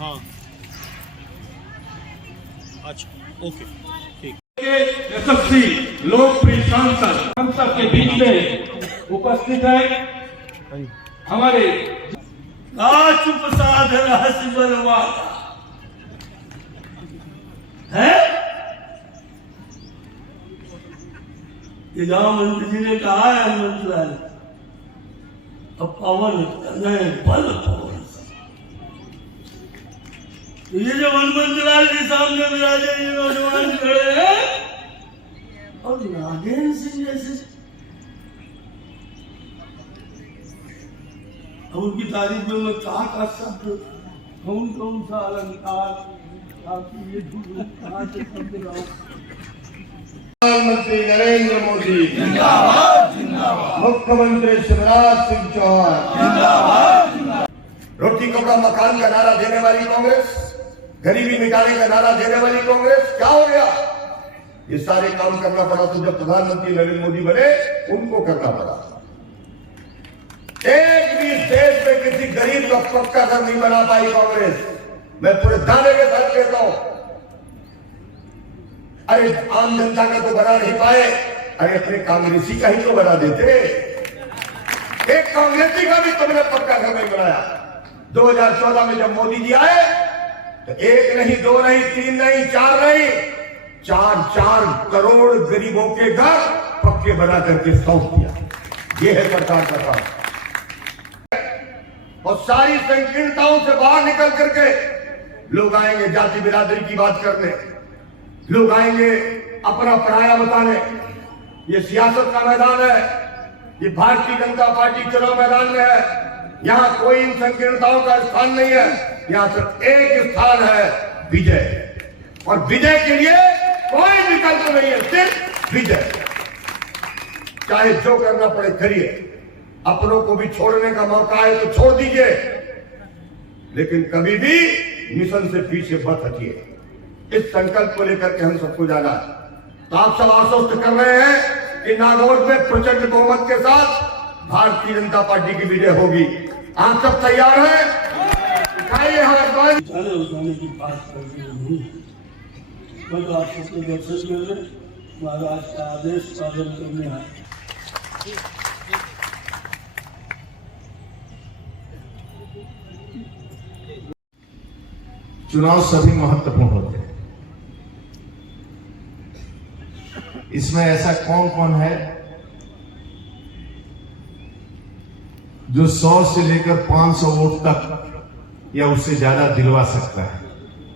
हाँ अच्छा ओके ठीक। यशस्वी लोकप्रिय सांसद हम सबके बीच में उपस्थित है हमारे राजू प्रसाद राशिवरवा है। प्रधानमंत्री जी ने कहा है मंत्रालय अब पवन बल पवन। तो ये जो वन मंत्रालय के सामने विराजे ये नौजवान खड़े हैं और नागेंद्र सिंह जैसे अब उनकी तारीफ में मैं कहा शब्द कौन कौन सा अलंकार आपकी ये कहाँ से शब्द लाऊं। प्रधानमंत्री नरेंद्र मोदी जिंदाबाद जिंदाबाद। मुख्यमंत्री शिवराज सिंह चौहान। रोटी कपड़ा मकान का नारा देने वाली कांग्रेस, गरीबी मिटाने का नारा देने वाली कांग्रेस, क्या हो गया? ये सारे काम करना पड़ा तो जब प्रधानमंत्री नरेंद्र मोदी बने उनको करना पड़ा। एक भी देश में किसी गरीब का पक्का घर नहीं बना पाई कांग्रेस। मैं पूरे दावे के साथ कहता हूं, अरे आम जनता का तो बना नहीं पाए, अरे अपने कांग्रेसी का ही तो बना देते। एक कांग्रेसी का भी तुमने पक्का घर नहीं बनाया। 2014 में जब मोदी जी आए तो एक नहीं, दो नहीं, तीन नहीं, चार नहीं, 4 करोड़ गरीबों के घर पक्के बना करके सौंप दिया। ये है सरकार का काम। और सारी संकीर्णताओं से बाहर निकल करके लोग आएंगे जाति बिरादरी की बात करने, लोग आएंगे अपना पराया बताने। ये सियासत का मैदान है, ये भारतीय जनता पार्टी चुनाव मैदान में है। यहां कोई इन संकीर्णताओं का स्थान नहीं है। यहां सिर्फ एक स्थान है, विजय। और विजय के लिए कोई विकल्प नहीं है, सिर्फ विजय। चाहे जो करना पड़े करिए। अपनों को भी छोड़ने का मौका है तो छोड़ दीजिए, लेकिन कभी भी मिशन से पीछे मत हटिए। इस संकल्प को लेकर के हम सबको जाना है। तो आप सब आश्वस्त कर रहे हैं कि नागौर में प्रचंड बहुमत के साथ भारतीय जनता पार्टी की विजय होगी। आप सब तैयार हैं? दिखाइए हाथ। उठाने की बात करनी नहीं, मैं तो आप सबके दर्शन करने महाराज का आदेश पालन करने आए। चुनाव सभी महत्वपूर्ण होते हैं। इसमें ऐसा कौन कौन है जो 100 से लेकर 500 वोट तक या उससे ज्यादा दिलवा सकता है?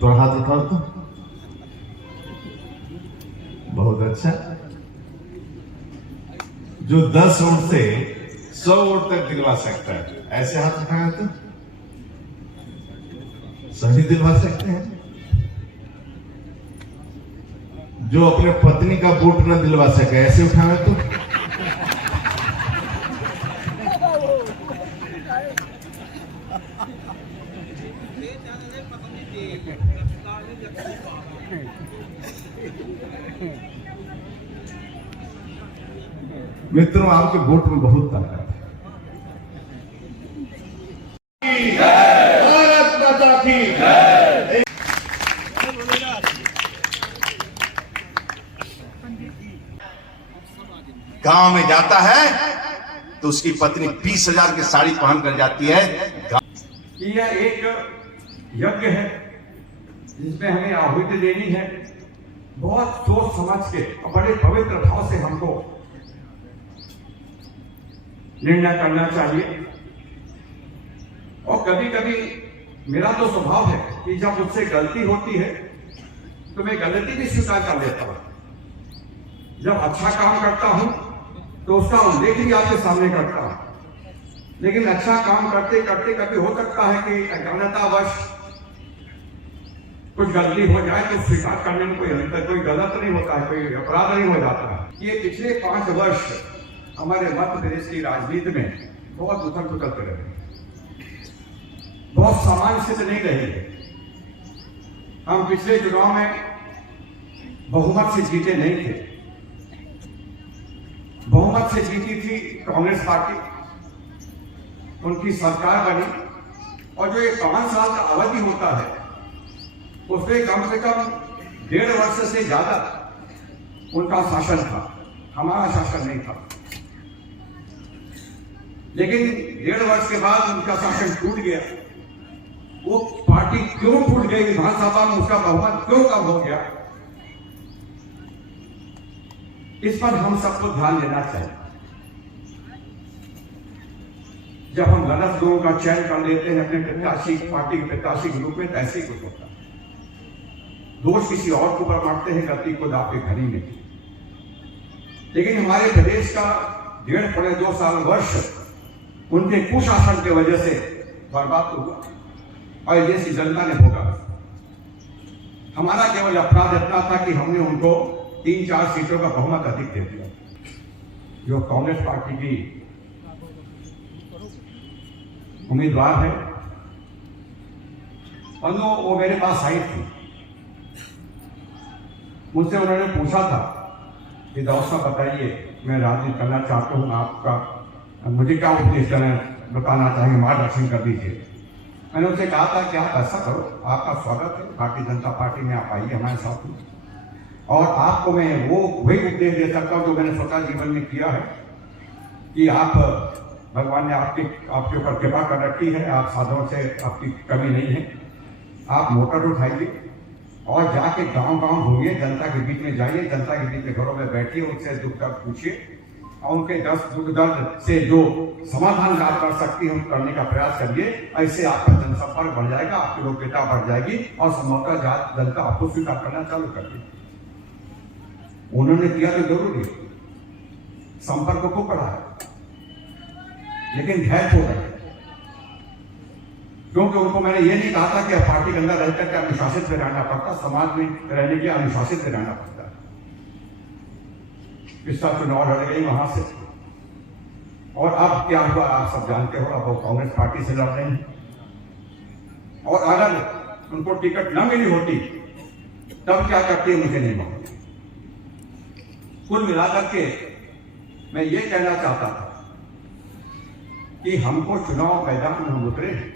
तो हाथ उठाओ तो। बहुत अच्छा। जो 10 वोट से 100 वोट तक दिलवा सकता है, ऐसे हाथ उठाया तो सभी दिलवा सकते हैं। जो अपने पत्नी का वोट न दिलवा सके, ऐसे उठाना तो। मित्रों, आपके वोट में बहुत ताकत है। भारत माता की जय। गांव में जाता है तो उसकी पत्नी 20,000 की साड़ी पहन कर जाती है। यह एक यज्ञ है जिसमें हमें आहुति देनी है। बहुत सोच समझ के और बड़े पवित्र भाव से हमको निर्णय करना चाहिए। और कभी कभी मेरा तो स्वभाव है कि जब मुझसे गलती होती है तो मैं गलती भी स्वीकार कर लेता हूं। जब अच्छा काम करता हूं तो उसका उल्लेख भी आपके सामने करता हूं। लेकिन अच्छा काम करते करते कभी हो सकता है कि अज्ञानतावश कुछ गलती हो जाए तो स्वीकार करने में कोई गलत नहीं होता है, कोई अपराध नहीं हो जाता। ये पिछले 5 वर्ष हमारे मध्य प्रदेश की राजनीति में बहुत उथल पुथल रहे, बहुत सामान्य स्थिति नहीं रही है। हम पिछले चुनाव में बहुमत से जीते नहीं थे। बहुमत से जीती थी कांग्रेस पार्टी, उनकी सरकार बनी और जो ये 5 साल का अवधि होता है उसमें कम से कम 1.5 वर्ष से ज्यादा उनका शासन था, हमारा शासन नहीं था। लेकिन 1.5 वर्ष के बाद उनका शासन टूट गया। वो पार्टी क्यों टूट गई, विधानसभा में उसका बहुमत क्यों कम हो गया, इस पर हम सबको ध्यान देना चाहिए। जब हम गलत लोगों का चयन कर लेते हैं अपने प्रत्याशी, पार्टी के प्रत्याशी के रूप में, तो ऐसे ही कुछ होता है। दोष किसी और के ऊपर मारते हैं, गलती खुद आपके घर ही में। लेकिन हमारे प्रदेश का 1.5-2 साल वर्ष उनके कुशासन की वजह से बर्बाद हुआ और देश की जनता ने भोगा। हमारा केवल अपराध इतना था कि हमने उनको 3-4 सीटों का बहुमत अधिक दे दिया। जो कांग्रेस पार्टी की उम्मीदवार है, वो मेरे पास आई थी, मुझसे उन्होंने पूछा था कि दाऊद साहब बताइए, मैं राजनीति करना चाहता हूँ, आपका मुझे क्या उपदेश बताना चाहेंगे, मार्गदर्शन कर दीजिए। मैंने उनसे कहा था कि आप ऐसा करो, आपका स्वागत है, भारतीय जनता पार्टी में आप आइए हमारे साथ में, और आपको मैं वही उपदेश दे सकता हूँ जो मैंने स्वतः जीवन में किया है कि आप, भगवान ने आपके ऊपर कृपा कर रखी है, आप साधनों से आपकी कमी नहीं है, आप मोटर उठाइए और जाके गांव-गांव घूमिए, जनता के बीच में जाइए, जनता के बीच में घरों में बैठिए, उनसे दुख दर्द पूछिए और उनके दुख दर्द से जो समाधान आप कर सकती हैं करने का प्रयास करिए। ऐसे आपका जनसंपर्क बढ़ जाएगा, आपकी लोकप्रियता बढ़ जाएगी और संभवतः जनता आपको स्वीकार करना चालू कर देगी। उन्होंने किया तो जरूरी संपर्क को बढ़ाया, लेकिन धैर्य हो गए, क्योंकि उनको मैंने ये नहीं कहा था कि पार्टी के अंदर रहकर के अनुशासित में रहना पड़ता, समाज में रहने के अनुशासित में रहना पड़ता। पिछला चुनाव लड़ गई वहां से, और अब क्या हुआ आप सब जानते हो, अब वो कांग्रेस पार्टी से लड़ रहे हैं। और अगर उनको टिकट न मिली होती तब क्या करती मुझे नहीं मालूम। कुल मिलाकर के मैं ये कहना चाहता था कि हमको चुनाव मैदान में हम उतरे हैं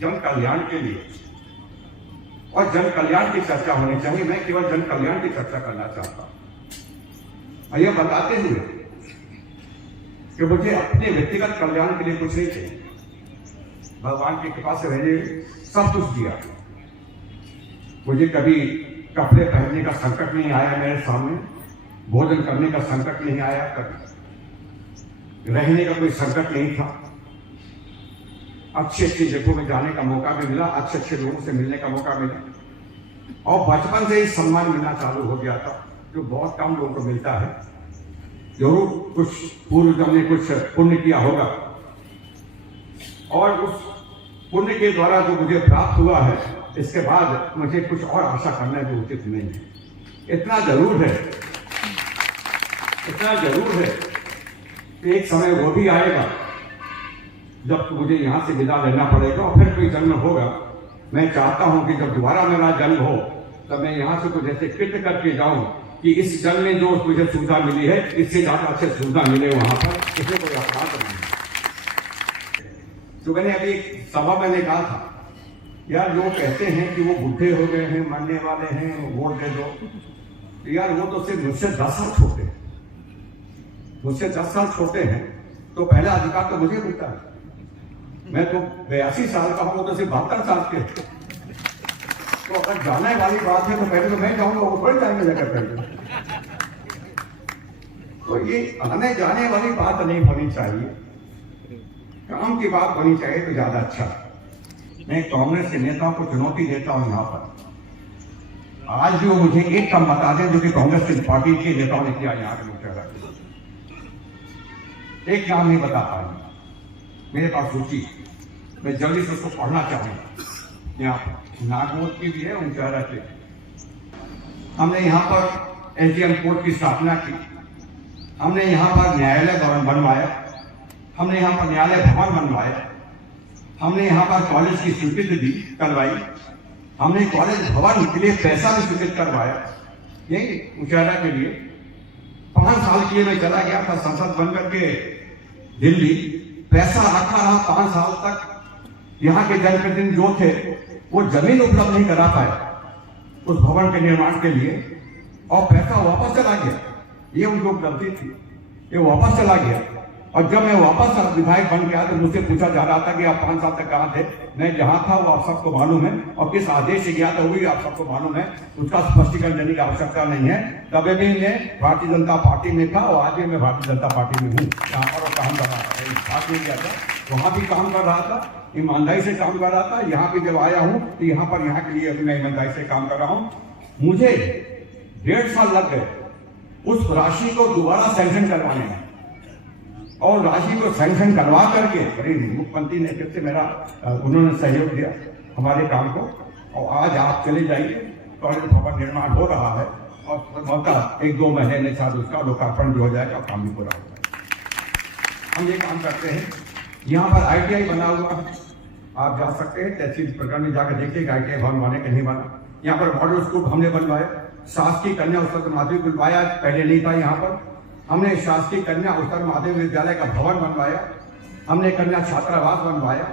जन कल्याण के लिए, और जन कल्याण की चर्चा होनी चाहिए। मैं केवल जन कल्याण की चर्चा करना चाहता हूं, और यह बताते हुए कि मुझे अपने व्यक्तिगत कल्याण के लिए कुछ नहीं चाहिए। भगवान की कृपा से मैंने सब कुछ दिया। मुझे कभी कपड़े पहनने का संकट नहीं आया मेरे सामने, भोजन करने का संकट नहीं आया, कभी रहने का कोई संकट नहीं था। अच्छी अच्छी जगहों में जाने का मौका भी मिला, अच्छे अच्छे लोगों से मिलने का मौका मिला, और बचपन से ही सम्मान मिलना चालू हो गया था, जो बहुत कम लोगों को मिलता है। जरूर कुछ पूर्व जन्म ने कुछ पुण्य किया होगा, और उस पुण्य के द्वारा जो मुझे प्राप्त हुआ है, इसके बाद मुझे कुछ और आशा करना भी उचित नहीं है। इतना जरूर है कि एक समय वो भी आएगा जब मुझे यहाँ से विदा लेना पड़ेगा, और फिर कोई जन्म होगा। मैं चाहता हूं कि जब दोबारा मेरा जन्म हो तब मैं यहाँ से कुछ ऐसे कृत्य करके जाऊं कि इस जन्म में जो मुझे सुविधा मिली है, इससे ज्यादा अच्छे सुविधा मिले वहां पर, इसमें कोई अपराध नहीं। तो मैंने अभी सभा में कहा था, यार लोग कहते हैं कि वो बूढ़े हो गए हैं, मरने वाले हैं, वोट दे दो। यार वो तो सिर्फ मुझसे 10 साल छोटे हैं, मुझसे 10 साल छोटे हैं, तो पहला अधिकार तो मुझे मिलता है। मैं तो 82 साल का हूं, तो सिर्फ 72 साल के। तो अगर जाने वाली बात है तो पहले तो मैं जाऊंगा, ऊपर जाएंगे लेकर करके। तो ये आने जाने वाली बात नहीं होनी चाहिए, काम की बात होनी चाहिए तो ज्यादा अच्छा। मैं कांग्रेस के नेताओं को चुनौती देता हूं यहाँ पर, आज भी वो मुझे एक काम बता दें जो कि कांग्रेस की पार्टी के नेताओं ने किया यहाँ के मुख्य, एक नाम नहीं बता पाएंगे। मेरे पास सूची, मैं जल्दी से उसको पढ़ना चाहूंगा। यहाँ नागौर की भी है, उनचारा की। हमने यहाँ पर एसडीएम कोर्ट की स्थापना की, हमने यहाँ पर न्यायालय भवन बनवाया, हमने यहाँ पर न्यायालय भवन बनवाया, हमने यहाँ पर कॉलेज की स्वीकृति दी करवाई, हमने कॉलेज भवन के लिए पैसा भी स्वीकृत करवाया। यही उचारा के लिए 5 साल के लिए मैं चला गया था संसद बन करके दिल्ली, पैसा रखा रहा 5 साल तक, यहाँ के जनप्रतिनिधि जो थे वो जमीन उपलब्ध नहीं करा पाए उस भवन के निर्माण के लिए, और पैसा वापस चला गया। ये उनकी उपलब्धि थी, ये वापस चला गया। और जब मैं वापस विधायक बन गया तो मुझसे पूछा जा रहा था कि आप 5 साल तक कहाँ थे। मैं जहाँ था वो आप सबको मालूम है, और किस आदेश से गया था वो भी आप सबको मालूम है, उसका स्पष्टीकरण देने की आवश्यकता नहीं है। तभी भी मैं भारतीय जनता पार्टी में था और आज भी मैं भारतीय जनता पार्टी में हूँ। यहाँ पर काम कर रहा था, बात नहीं किया था, वहाँ भी काम कर रहा था, ईमानदारी से काम कर रहा था। यहाँ पे जब आया हूँ तो यहाँ पर यहाँ के लिए मैं ईमानदारी से काम कर रहा हूँ। मुझे 1.5 साल लग गए उस राशि को दोबारा सैंक्शन करवाने में, और राशि को सैंक्शन करवा करके मुख्यमंत्री ने फिर से मेरा उन्होंने सहयोग दिया हमारे काम को, और आज आप चले जाइए, टॉयलेट भवन निर्माण हो रहा है और मौका 1-2 महीने में शायद उसका लोकार्पण भी हो जाएगा, काम भी पूरा हो जाएगा। हम ये काम करते हैं। यहाँ पर ITI बना हुआ है, आप जा सकते हैं तहसील प्रखंड में जाकर देखिएगा ITI भवन बने कि नहीं बना। यहाँ पर मॉडल स्कूल हमने बनवाया, शासकीय कन्या उच्चतर माध्यमिक बनवाया, पहले नहीं था यहाँ पर। हमने शासकीय कन्या उच्चतर माध्यमिक विद्यालय का भवन बनवाया, हमने कन्या छात्रावास बनवाया,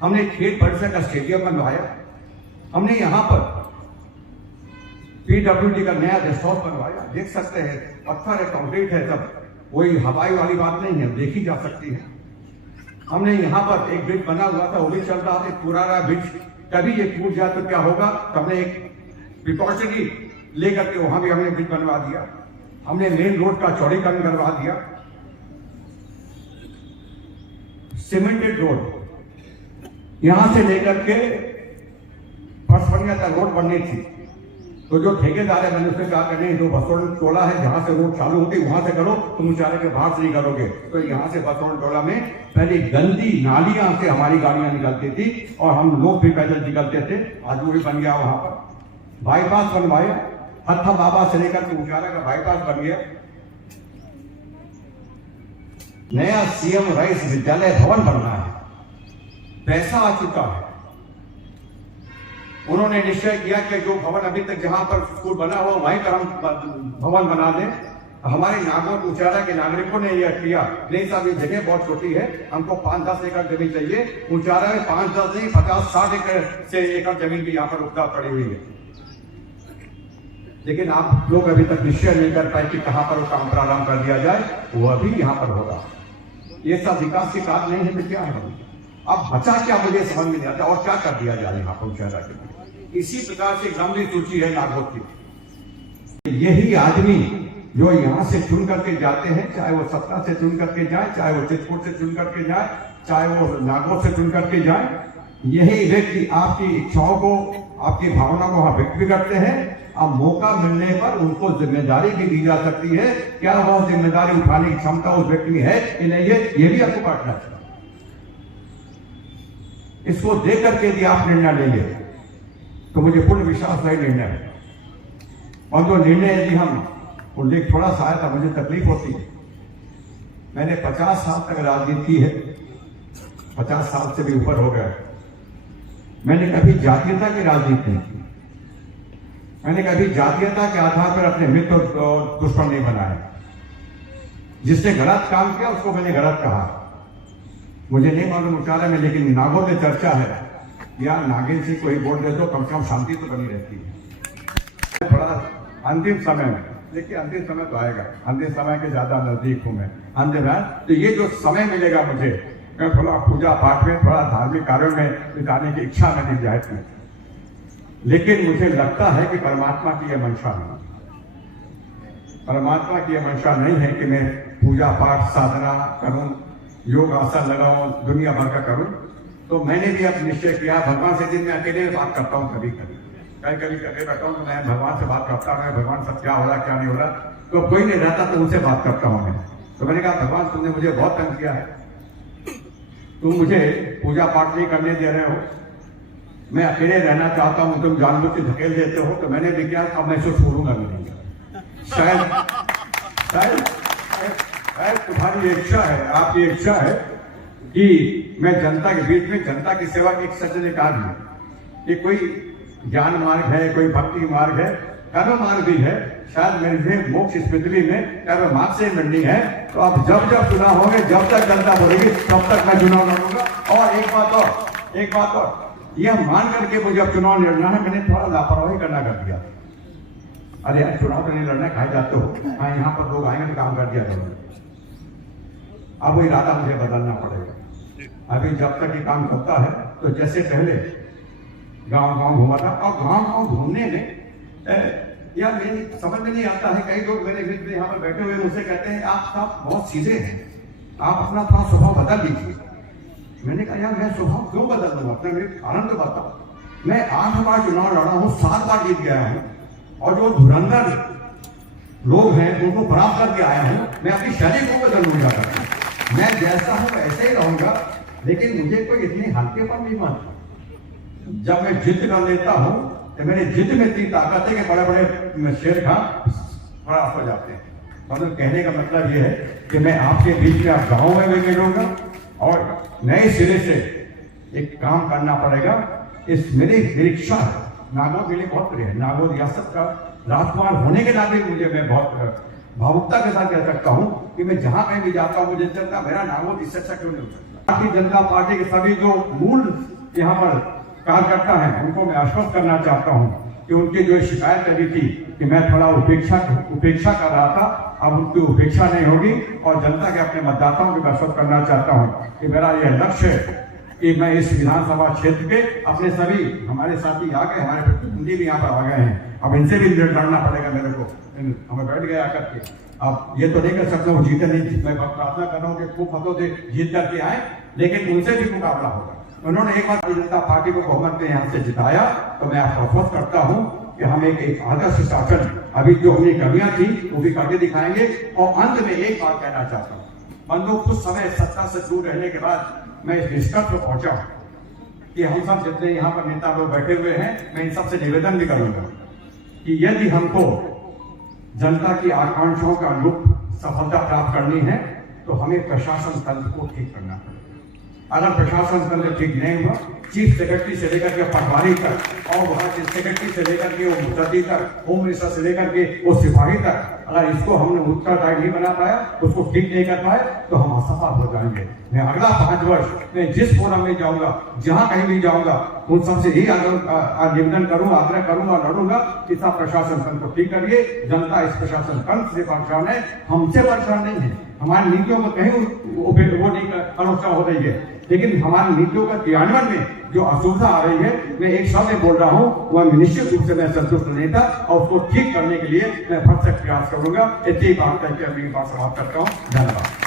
हमने खेल परिसर का स्टेडियम बनवाया, हमने यहाँ पर PWD का नया गेस्ट हाउस बनवाया। देख सकते हैं पत्थर है, कंक्रीट है, सब कोई हवाई वाली बात नहीं है, देखी जा सकती है। हमने यहाँ पर एक ब्रिज बना हुआ था, वो भी चल रहा था, पुराना ब्रिज, कभी ये टूट जाए तो क्या होगा, तो हमने एक प्रिकॉशनरी लेकर के वहां भी हमने ब्रिज बनवा दिया। हमने मेन रोड का चौड़ीकरण करवा दिया। सीमेंटेड रोड यहां से लेकर के परसपनिया तक रोड बननी थी, तो जो ठेकेदार है मैंने उससे कहा कि नहीं, जो बसोड़ टोला है जहां से रोड चालू होती वहां से करो, तुम मुचारे के बाहर से नहीं करोगे। तो यहां से बसोड़ टोला में पहले गंदी नालियां से हमारी गाड़ियां निकलती थी और हम लोग भी पैदल निकलते थे, आज वो भी बन गया। वहां पर बाईपास बनवाया, हत्था बाबा से लेकर के मुचारा का बाईपास बन गया। नया CM राइस विद्यालय भवन बनना है, पैसा आ चुका है। उन्होंने निश्चय किया कि जो भवन अभी तक जहां पर स्कूल बना हुआ वहीं पर हम भवन बना दें। हमारे नागौर मुचारा के नागरिकों ने यह किया, नहीं साहब ये जगह बहुत छोटी है, हमको 5-10 एकड़ जमीन चाहिए। मुचारा में 5-10 नहीं 50-60 एकड़ से एकड़ जमीन भी यहाँ पर उपलब्ध पड़ी हुई है, लेकिन आप लोग अभी तक निश्चय नहीं कर पाए कि कहां पर वो काम प्रारंभ कर दिया जाए। वो अभी यहाँ पर होगा। ये सब विकास के कार्य नहीं है तो क्या है, अब बचा क्या मुझे समझ में नहीं आता, और क्या कर दिया जाए यहाँ पर मुचारा के लिए। इसी प्रकार से लंबी सूची है नागौर की। यही आदमी जो यहाँ से चुन करके जाते हैं, चाहे वो सतना से चुन करके जाए, चाहे वो चित्रकूट से चुन करके जाए, चाहे वो नागौर से चुन करके जाए, यही व्यक्ति आपकी इच्छाओं को, आपकी भावनाओं को व्यक्त भी करते हैं। अब मौका मिलने पर उनको जिम्मेदारी भी दी जा सकती है। क्या वो जिम्मेदारी उठाने की क्षमता उस व्यक्ति में है कि नहीं है, ये भी आपको काटना चाहिए। इसको देख करके यदि आप निर्णय लेंगे तो मुझे पूर्ण विश्वास है निर्णय है। और जो निर्णय यदि हम उल्लेख थोड़ा सा आया था, मुझे तकलीफ होती है। मैंने 50 साल तक राजनीति की है, 50 साल से भी ऊपर हो गया। मैंने कभी जातीयता की राजनीति नहीं की, मैंने कभी जातीयता के आधार पर अपने मित्र और दुश्मन नहीं बनाए। जिसने गलत काम किया उसको मैंने गलत कहा। मुझे नहीं मालूम मुचारा में, लेकिन नागौर में चर्चा है या नागिन सिंह को ही वोट दे दो, कम से कम शांति तो बनी रहती है। थोड़ा अंतिम समय में, देखिए अंतिम समय तो आएगा, अंतिम समय के ज्यादा नजदीक हूं मैं। अंतिम है तो ये जो समय मिलेगा मुझे, मैं थोड़ा पूजा पाठ में, थोड़ा धार्मिक कार्यों में बिताने की इच्छा में दी जाए थी। लेकिन मुझे लगता है कि परमात्मा की यह मंशा नहीं, परमात्मा की यह मंशा नहीं है कि मैं पूजा पाठ साधना करूं, योग आसन लगाऊं, दुनिया भर का करूं। तो मैंने भी अब निश्चय किया, भगवान से दिन में अकेले बात करता हूं, कभी कभी अकेले बैठा हूं तो मैं भगवान से बात करता हूं, भगवान सब क्या हो रहा क्या नहीं हो रहा, तो कोई नहीं रहता तो उनसे बात करता हूं मैं। तो मैंने कहा भगवान तुमने मुझे बहुत तंग किया है, तुम मुझे पूजा पाठ नहीं करने दे रहे हो, मैं अकेले रहना चाहता हूं, तुम जानबूझ के धकेल देते हो। तो मैंने भी किया, अब मैं इसको छोड़ूंगा नहीं। शायद तुम्हारी इच्छा है, आपकी इच्छा है कि मैं जनता के बीच में जनता की सेवा की एक सज्जन कहा कि कोई ज्ञान मार्ग है, कोई भक्ति मार्ग है, कर्म मार्ग भी है। शायद मेरे मोक्ष इस पृथ्वी में कर्म मार्ग से मिलनी है। तो अब जब चुनाव होंगे, जब तक जनता बोलेगी तब तक मैं चुनाव लड़ूंगा। और एक बात और, एक बात और, यह मान करके मुझे अब चुनाव लड़ना है, मैंने थोड़ा लापरवाही करना कर दिया। अरे यार चुनाव तो नहीं लड़ना, कहा जाते हो हाँ यहाँ पर लोग आएंगे तो काम कर दिया करो। अब वो इरादा मुझे बदलना पड़ेगा। अभी जब तक ये काम करता है तो जैसे पहले गांव गांव घूमा था, और गांव गांव घूमने में यार मेरी समझ में नहीं आता है। कई लोग मेरे मित्र यहाँ पर बैठे हुए मुझसे कहते हैं आप साहब बहुत सीधे हैं, आप अपना थोड़ा स्वभाव बदल लीजिए। मैंने कहा यार मैं स्वभाव क्यों बदल दूंगा, अपना मेरे कारण तो बताओ। मैं 8 बार चुनाव लड़ा हूँ, 7 बार जीत गया हूँ, और जो धुरंधर लोग हैं उनको बराबर करके आया हूँ। मैं अपनी शैली को बदल लूंगा, मैं जैसा हूँ वैसे ही रहूंगा, लेकिन मुझे कोई इतनी हल्केपन नहीं मानता। जब मैं जिद कर लेता हूँ तो मेरे जिद में इतनी ताकत है कि बड़े बड़े शेर खां खड़ा हो जाते हैं। मतलब कहने का मतलब ये है कि मैं आपके बीच में आप गाँव में भी मिलूंगा, और नए सिरे से एक काम करना पड़ेगा। इस मेरी निरीक्षा नागौर के लिए बहुत प्रिय है। नागौर रियासत का राजकुमार होने के नाते मुझे मैं बहुत भावुकता के साथ कह सकता हूं कि मैं जहां कहीं भी जाता हूं मुझे चलता मेरा नागौर इससे अच्छा क्यों नहीं हो सकता। भारतीय जनता पार्टी के सभी जो मूल यहाँ पर कार्यकर्ता हैं उनको मैं आश्वस्त करना चाहता हूं कि उनकी जो शिकायत करी थी कि मैं थोड़ा उपेक्षा कर रहा था, अब उनकी उपेक्षा नहीं होगी, और जनता के अपने मतदाताओं को आश्वस्त करना चाहता हूं कि मेरा यह लक्ष्य है कि मैं इस विधानसभा क्षेत्र के अपने सभी हमारे साथी आ गए, हमारे प्रतिनिधि भी यहाँ पर आ गए हैं, अब इनसे भी लड़ना पड़ेगा मेरे को। हमें बैठ गया करके, अब ये तो नहीं कर सकता हूँ जीते नहीं, मैं प्रार्थना कर रहा हूँ कि खूब मतों से जीत करके आए, लेकिन उनसे भी मुकाबला होगा। उन्होंने एक बार भारतीय जनता पार्टी को बहुमत में यहाँ से जिताया, तो मैं आपको आश्वस्त करता हूँ कि हम एक आदर्श शासन, अभी जो अपनी कमियां थी वो भी करके दिखाएंगे। और अंत में एक बात कहना चाहता हूँ, बंधु कुछ समय सत्ता से दूर रहने के बाद मैं इस निष्कर्ष पर पहुंचा कि हम सब जितने यहाँ पर नेता लोग बैठे हुए हैं, मैं इन सबसे निवेदन भी करूंगा कि यदि हमको जनता की आकांक्षाओं का अनुरूप सफलता प्राप्त करनी है तो हमें प्रशासन तंत्र को ठीक करना पड़ेगा। अगर प्रशासन तंत्र ठीक नहीं हुआ, चीफ सेक्रेटरी से लेकर के पटवारी तक, और वहां से सेक्रेटरी से लेकर के वो मुतद्दी तक, होम मिनिस्टर से लेकर के वो सिपाही तक, अगर इसको हमने उत्तरदायी नहीं बना पाया, उसको ठीक नहीं कर पाए, तो हम असफल हो जाएंगे। मैं अगला 5 वर्ष मैं जिस फोरम में जाऊंगा, जहां कहीं भी जाऊंगा, उन सबसे यही निवेदन करूंगा, आग्रह करूंगा, लड़ूंगा कि सब प्रशासन तंत्र को ठीक करिए। जनता इस प्रशासन तंत्र से परेशान है, हमसे परेशान नहीं है। हमारी नीतियों में कहीं वो नहीं आलोचना हो रही है, लेकिन हमारी नीतियों का क्रियान्वयन में जो असुविधा आ रही है, मैं एक शब्द बोल रहा हूँ, वह निश्चित रूप से मैं संतुष्ट नहीं था, और उसको ठीक करने के लिए मैं भरसक प्रयास करूंगा। इतनी बात करके अपनी बात समाप्त करता हूँ। धन्यवाद।